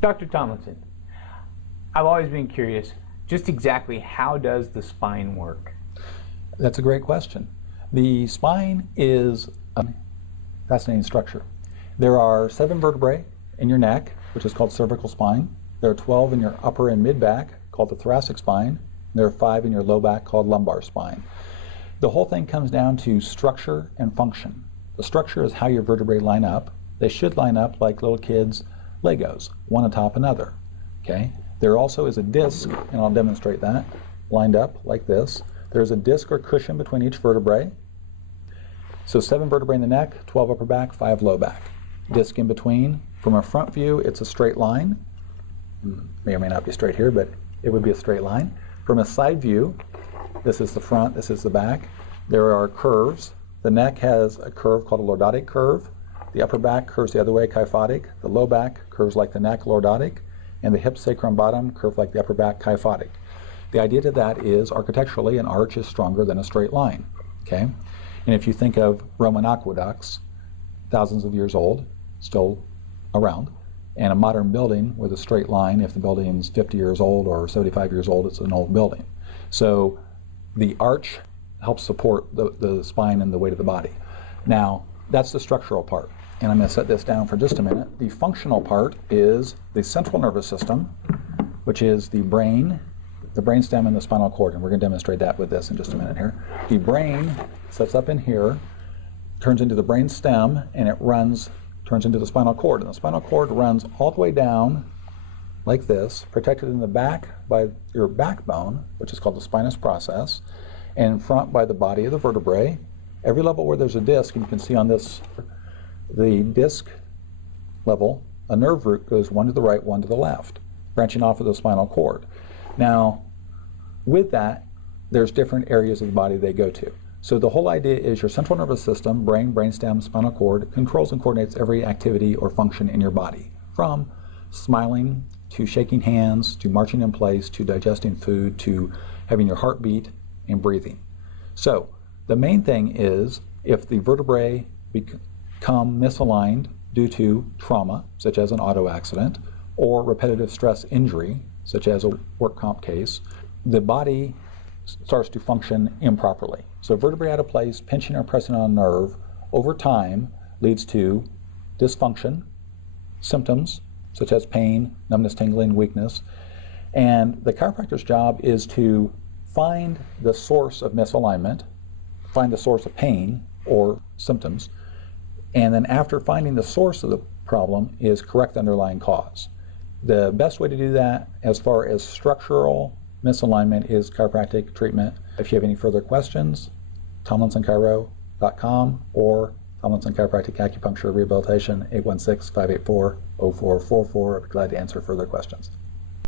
Dr. Tomlinson, I've always been curious, just exactly how does the spine work? That's a great question. The spine is a fascinating structure. There are 7 vertebrae in your neck, which is called cervical spine. There are 12 in your upper and mid back, called the thoracic spine. There are 5 in your low back, called lumbar spine. The whole thing comes down to structure and function. The structure is how your vertebrae line up. They should line up like little kids' Legos, one atop another. Okay? There also is a disc, and I'll demonstrate that, lined up like this. There's a disc or cushion between each vertebrae. So 7 vertebrae in the neck, 12 upper back, 5 low back. Disc in between. From a front view, it's a straight line. May or may not be straight here, but it would be a straight line. From a side view, this is the front, this is the back. There are curves. The neck has a curve called a lordotic curve. The upper back curves the other way, kyphotic. The low back curves like the neck, lordotic. And the hip, sacrum, bottom curve like the upper back, kyphotic. The idea to that is, architecturally, an arch is stronger than a straight line. Okay? And if you think of Roman aqueducts, thousands of years old, still around, and a modern building with a straight line, if the building's 50 years old or 75 years old, it's an old building. So the arch helps support the spine and the weight of the body. Now, that's the structural part. And I'm going to set this down for just a minute. The functional part is the central nervous system, which is the brain, the brainstem, and the spinal cord. And we're going to demonstrate that with this in just a minute here. The brain sets up in here, turns into the brain stem, and it turns into the spinal cord. And the spinal cord runs all the way down like this, protected in the back by your backbone, which is called the spinous process, and in front by the body of the vertebrae. Every level where there's a disc, and you can see on this, the disc level, a nerve root goes one to the right, one to the left, branching off of the spinal cord. Now, with that, there's different areas of the body they go to. So the whole idea is your central nervous system, brain, brainstem, spinal cord, controls and coordinates every activity or function in your body, from smiling to shaking hands, to marching in place, to digesting food, to having your heart beat and breathing. So the main thing is, if the vertebrae become misaligned due to trauma, such as an auto accident, or repetitive stress injury, such as a work comp case, the body starts to function improperly. So vertebrae out of place, pinching or pressing on a nerve, over time leads to dysfunction, symptoms such as pain, numbness, tingling, weakness. And the chiropractor's job is to find the source of misalignment, find the source of pain or symptoms, and then after finding the source of the problem is correct the underlying cause. The best way to do that as far as structural misalignment is chiropractic treatment. If you have any further questions, tomlinsonchiro.com or Tomlinson Chiropractic Acupuncture Rehabilitation, 816-584-0444. I'd be glad to answer further questions.